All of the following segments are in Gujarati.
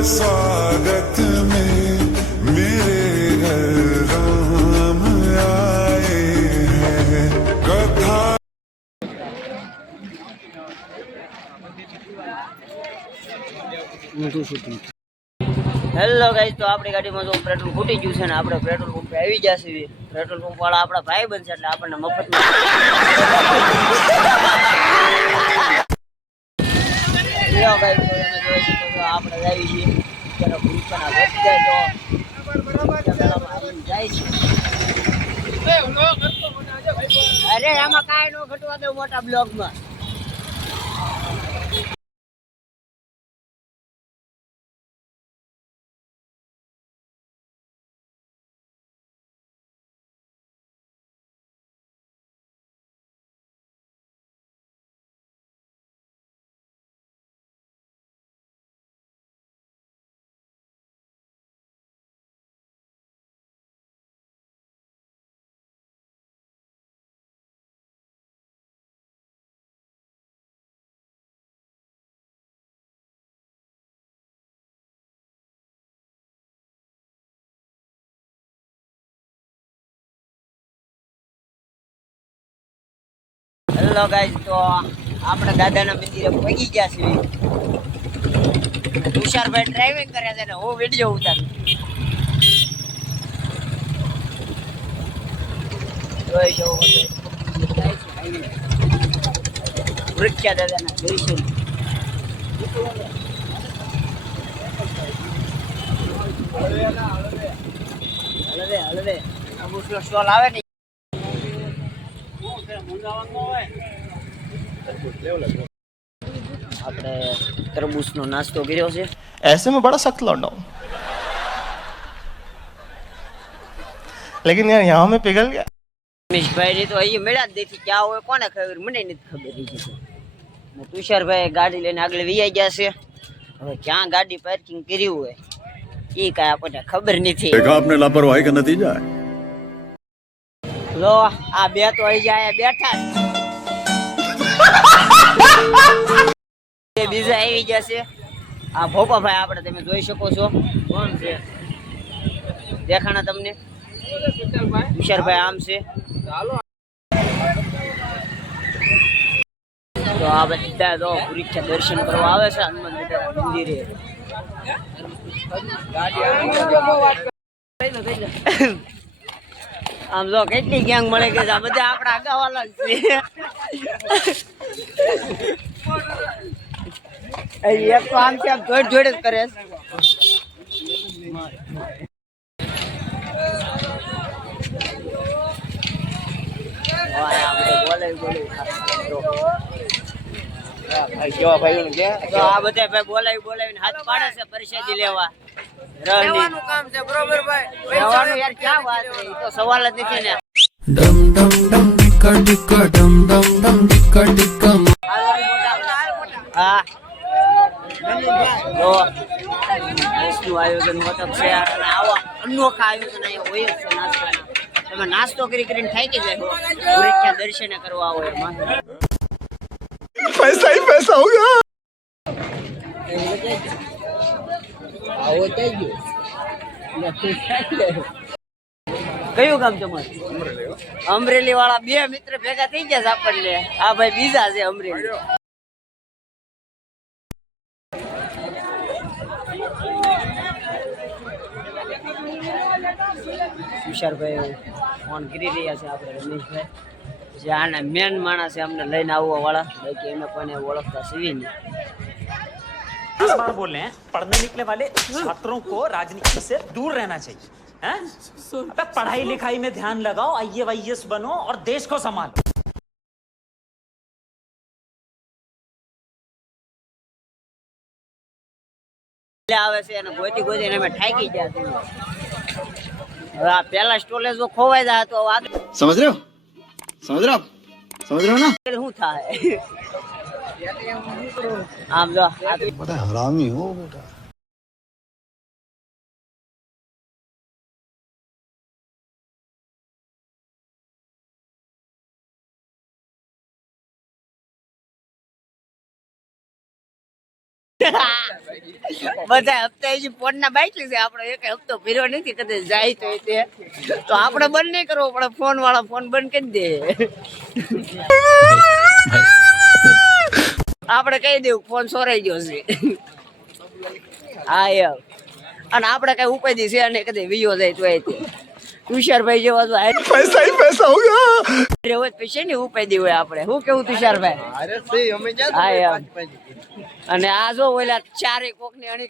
स्वागत में मेरे घर राम आए हैं कथा હેલો ગાઈસ તો આપણી ગાડીમાં જો પેટ્રોલ ફૂટી ગયું છે ને આપણે પેટ્રોલ પંપે આવી જશે પેટ્રોલ પંપ વાળા આપણા ભાઈ બનશે એટલે આપણને મફતમાં લ્યો guys, તો તમે જોઈ શકો છો આપણે આવી છીએ અત્યારે ભૂલકાના વચ્ચે તો જંગલમાં જાય છે. અરે આમાં કાંઈ ન ઘટવા દે મોટા બ્લોગમાં. હેલો ગાઈસ તો આપણે દાદાના મંદિરે પહોંચી ગયા છીએ. તુષારભાઈ ડ્રાઇવિંગ કરે છે ને હું વીડિયો ઉતારું. જોઈ જવું વૃક્ષા દાદાના દર્શન. હળવે હળવે. અમુક સ્ટોલ આવે ને આપણે તરબૂચનો નાસ્તો કર્યો છે ऐसे में बड़ा सख्त लौंडा हूं लेकिन यार यहाँ में पिघल गया રમેશભાઈ ની તો અહીં મળ્યા જ નથી ક્યાં હોય કોને ખબર મને નથી ખબર રહી છે ને તુષારભાઈ ગાડી લઈને આગળ વિયાઈ ગયા છે હવે ક્યાં ગાડી પાર્કિંગ કર્યું હોય એ કાંઈ આપણને ખબર નથી देखा आपने लापरवाही का नतीजा है લો આ બે તો અહીં જાય બેઠા. બીજા આવી ગયા છે. આ ભોપાભાઈ આપણે તમે જોઈ શકો છો. કોણ છે? દેખાણા તમને? વિશાલભાઈ આમ છે. તો આ બધા તો પરીક્ષા દર્શન કરવા આવે છે હનુમાન મંદિરે. આમ જો કેટલી ગેંગ મળે કે આ બધા આપણા આગાવાલા છે એક તો આમ છે જોડે જોડે જ કરે આ બધા ભાઈ બોલાવી બોલાવીને હાથ પાડે છે પરિષદ લેવા. સવાલ જ ડમ ડમ ડમ ડિકર ડમ ડમ ડમ ડિકર અનોખા આયોજન અહીંયા હોય છે નાસ્તાના. તમે નાસ્તો કરી કરીને થાકી જાય પરીક્ષા દર્શન કરવા હોય એમાં પૈસા પૈસા આવો થઈ ગયો કયું ગામ તમારું? અમરેલી વાળા બે મિત્ર ભેગા થઈ ગયા છે આપણને. આ ભાઈ બીજા છે અમરેલી. તુષારભાઈ ફોન કરી રહ્યા છે આપણે રમેશભાઈ. જે આના મેન માણસ છે અમને લઈને આવવા વાળા બાકી એને કોઈને ઓળખતા સીવી નહીં. दस बार बोल रहे हैं पढ़ने निकले वाले छात्रों को राजनीति से दूर रहना चाहिए हैं? अबे पढ़ाई लिखाई में ध्यान लगाओ आई वाईएस बनो और देश को संभालो એટલે આવે છે અને ગોતી ગોતી અમે ઠાકી ગયા છે હવે આ પેલા સ્ટોલેજ જો ખોવાઈ જાય તો આગળ समझ रहे हो समझ रहे हो आप समझ रहे हो ना શું થાય બધા હરામી હો બેટા. બધા હપ્તા હજી ફોન ના બાકી છે. આપણે એક હપ્તો ફેરવો નથી કદાચ જાય તો તે. તો આપણે બંધ નહીં કરવો પણ ફોન વાળા ફોન બંધ કરી દે. આપણે કહી દેવું ફોન સોરાઈ ગયો છે. હા યાર અને આપણે કઈ ઉપાય છે અને કદી વિયો જાય તો તુષારભાઈ જેવા તો પૈસા પૈસા હોગા અરે હોય પૈસા ની ઉપાય દી આપણે. હું કેવું તુષારભાઈ? અરે સે અમે જા હા અને આ જો ઓલા ચારે કોકની અણી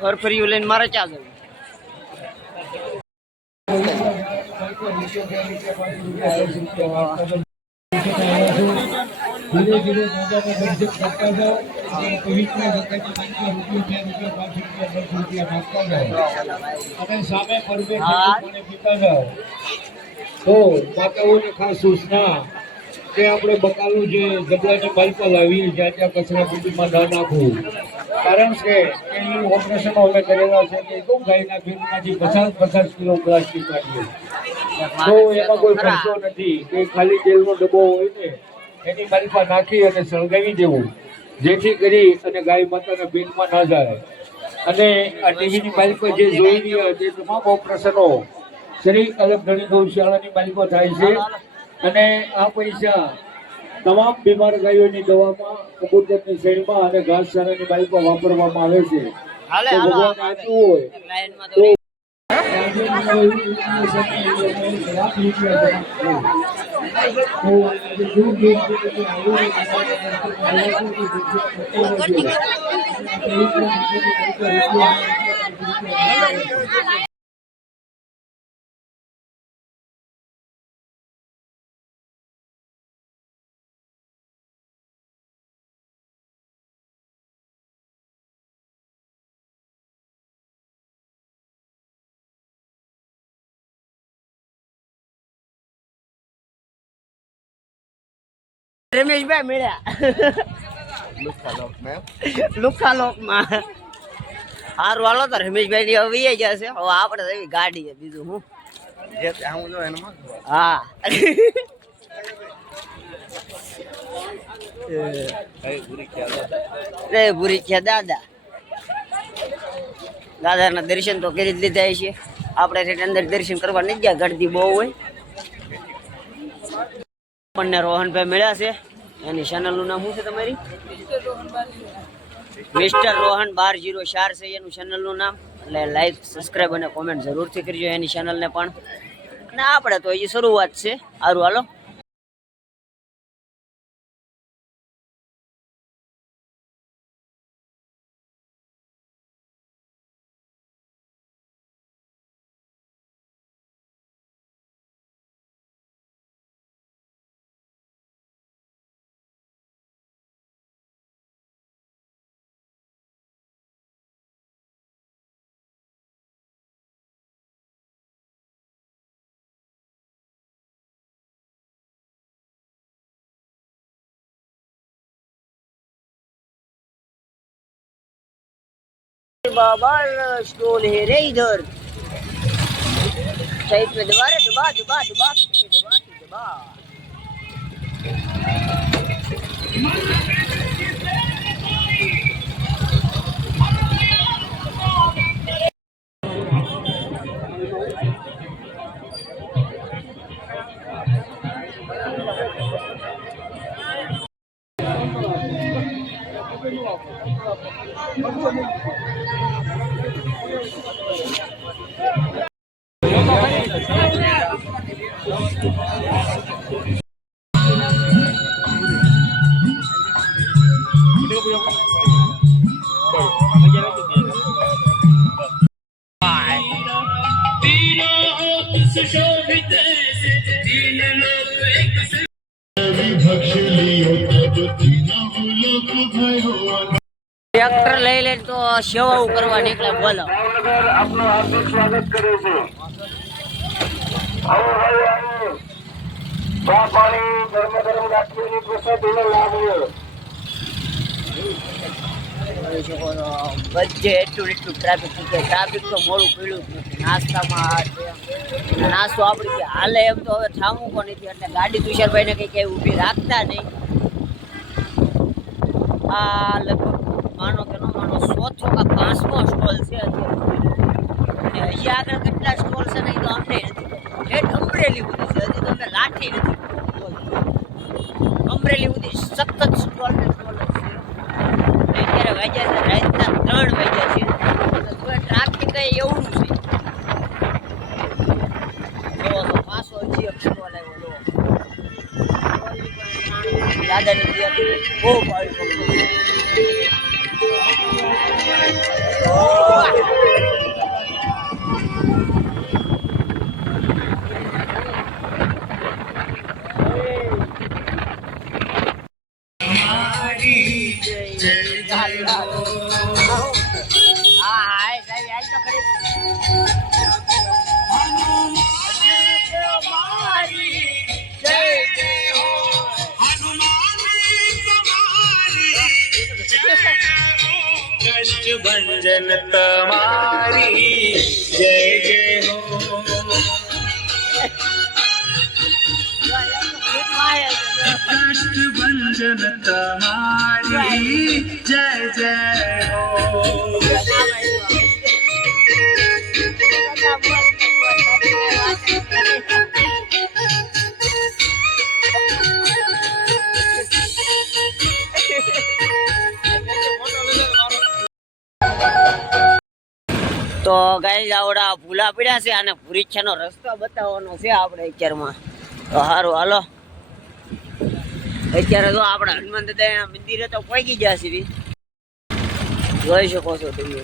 ફરફરીયું લઈને મારે ક્યાં જવું ધીરે ધીરે દાદાને દર્શક કરતા જાઓ અને પવિત્ર ગંગાજી મંદિર રૂપિયા બે રૂપિયા પાંચ રૂપિયા દસ રૂપિયા નાખતા જાઓ અને સામે પરબે પાણી પીતા જાઓ તો માતાઓને ખાસ સૂચના કે આપણે બકાલું જે ગબલાને બાલપા લાવીએ જ્યાં ત્યાં કચરા પેટીમાં ન નાખવું. કારણ કે એ ઓપરેશનો અમે કરેલા છે કે એકદમ ગાયના ફીડમાંથી પચાસ પચાસ કિલો પ્લાસ્ટિક કાઢીએ. તો એમાં કોઈ ખર્ચો નથી. કે ખાલી તેલનો ડબ્બો હોય ને, એની માલિપા નાખી અને સળગાવી દેવું. જેથી કરી અને ગાય માતાના પેટમાં ના જાય. અને આ ટીવીની માલિપા જે જોઈ રહ્યા તે તમામ ઓપરેશનો શ્રી અલગ ઘણી ગૌશાળાની માલિપા થાય છે. અને આ પૈસા તમામ બીમાર ગાયોની દવામાં કબૂતરની શ્રેણીમાં અને ઘાસચારાની બાઈકમાં વાપરવામાં આવે છે. ભગવાન આપ્યું હોય રમેશભાઈ મળ્યા. લુખા લોકમાં હારું હાલો તો રમેશભાઈ ની હવે ગયા હવે આપણે એવી ગાડી છે બીજું હું. હા. રે ભૂરી છે દાદા. દાદાના દર્શન તો કરી જ લીધા છે. આપણે અંદર દર્શન કરવા નહીં ગયા. ગળદી બહુ હોય. આપણને રોહનભાઈ મળ્યા છે. એની ચેનલનું નામ શું છે તમારી? મિસ્ટર રોહન બાર જીરો ચાર છે એનું ચેનલનું નામ. એટલે લાઈક સબસ્ક્રાઈબ અને કોમેન્ટ જરૂરથી કરજો એની ચેનલને પણ. અને આપણે તો એ શરૂઆત છે. સારું હાલો. बाबा स्टोल है रे इधर साइड में दबा रे दबा दबा दबा दबा दबा સેવાઓ કરવા નીકળે બોલો. આપનું હાર્દિક સ્વાગત કરે છે. આવો ભાઈ આવો. ચા પાણી ગરમ ગરમ રાખીને પ્રસાદીનો લાભ લ્યો બધે એટલું એટલું ટ્રાફિક છે ટ્રાફિક તો મોડું પીડ્યું નાસ્તામાં નાસ્તો આપણી હાલે એમ તો હવે થામું પણ નથી. એટલે ગાડી તુષારભાઈને કંઈ કંઈ ઊભી રાખતા નહીં. આ લગભગ માનો કે માનો ચોથો કે પાંચમો સ્ટોલ છે અત્યારે. અહીંયા આગળ કેટલા સ્ટોલ છે ને એ તો અમને ખબર. અમરેલી હા ભંજન તમારી જય જય હો. કષ્ટભંજન તમારી જય જય હો. તો ગાઈ આવડા ભૂલા પડ્યા છે અને ભૂરીચ્છાનો રસ્તો બતાવવાનો છે આપણે અત્યારમાં. તો સારું હાલો. અત્યારે તો આપણે હનુમાન દાદા મંદિરે તો પહોંચી ગયા છે જોઈ શકો છો તમે.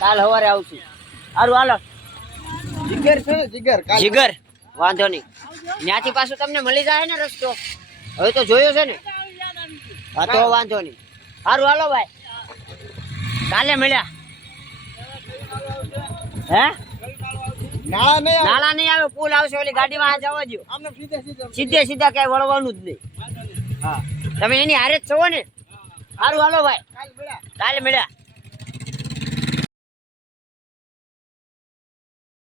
કાલ સવારે. આવશું. સારું હાલો. જીગર છે જીગર જીગર? વાંધો નહીં. ત્યાંથી પાછું તમને મળી જાય ને રસ્તો. હવે તો જોયો છે ને? હા તો. વાંધો નહીં. સારું હાલો ભાઈ. કાલે મળ્યા. હે? નાળા નહીં. નાળા નહીં આવે પુલ આવશે ઓલી ગાડીમાં આ જવા દો સીધે સીધે કઈ વળવાનું જ નહીં. હા. તમે એની હારે જ છો ને? સારું હાલો ભાઈ. કાલ મળ્યા. કાલે મળ્યા.